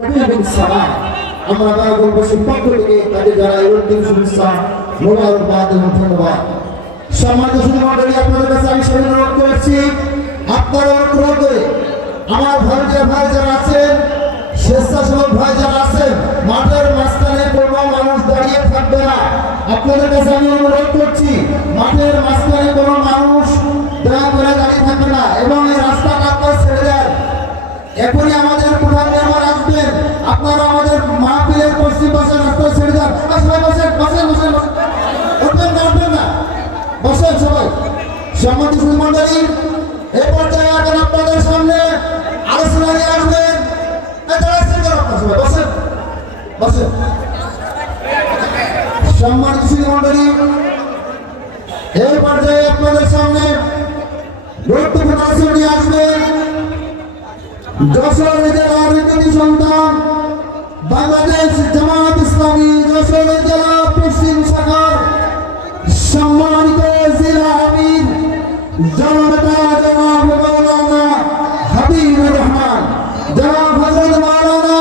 আমরা বাংলাদেশের পক্ষ থেকে তাদের যারা এরকম শুভেচ্ছা মোবারকবাদ এবং ধন্যবাদ। সম্মানিত সুধীমণ্ডলী, আপনাদের কাছে আমি সেদিন অনুরোধ করেছি, আপনারা অনুরোধ করে আমার ভলেন্টিয়ার ভাই যারা আছেন, স্বেচ্ছাসেবক ভাই যারা আছেন, মাঠের মাঝখানে কোনো মানুষ দাঁড়িয়ে থাকবে না। আপনাদের কাছে আমি অনুরোধ করছি, মাঠের মাঝখানে কোনো মানুষ দয়া করে দাঁড়িয়ে থাকবে না এবং এই রাস্তাটা আপনারা ছেড়ে দেন। এখনই আমাদের প্রধান মেম্বার আসবেন, আপনারা আমাদের মাহফিলের পশ্চিম পাশে রাস্তা ছেড়ে দেন। সবাই বসেন বসেন বসেন, উঠবেন না উঠবেন না, বসেন সবাই। সম্মানিত সুধীমণ্ডলী, এই পর্যায়ে এখন আপনাদের সামনে আলোচনা নিয়ে আসবেন। বসেন বসেন। সম্মানিত সুধীমণ্ডলী, এই পর্যায়ে আপনাদের সামনে গুরুত্বপূর্ণ আলোচনা নিয়ে আসবেন যশোর জেলার কৃতি সন্তান, বাংলাদেশ জামাত ইসলামী যশোর জেলা পশ্চিম শাখার সম্মানিত জেলা আমির জননেতা জনাব মাওলানা হাবিবুর রহমান, জনাব হযরত মাওলানা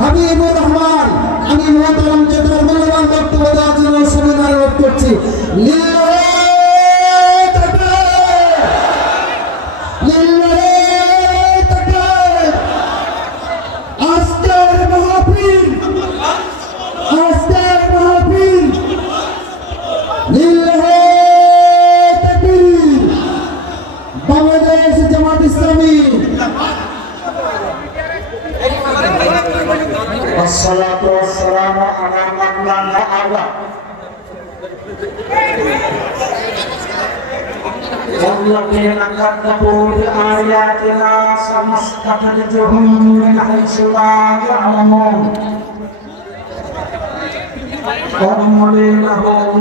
হাবিবুর রহমান। আমি মোহতারামকে তার মূল্যবান বক্তব্য দেওয়ার জন্য সেমিনার অনুরোধ করছি। বাংলাদেশ জামাত ইসলামী। والصلاة والسلام على من لا نعلم والذين كذبوا بآياتنا سنستدرجهم من حيث لا يعلمون وأملي لهم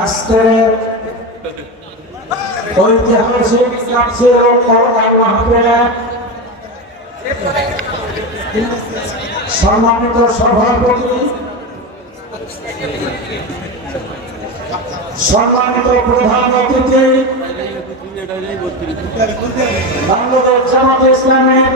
আজকে ঐতিহাসিক তাফসীর কোরআন মাহফিলে সম্মানিত সভাপতি, সম্মানিত প্রধান অতিথি, বাংলাদেশ জামাত ইসলামের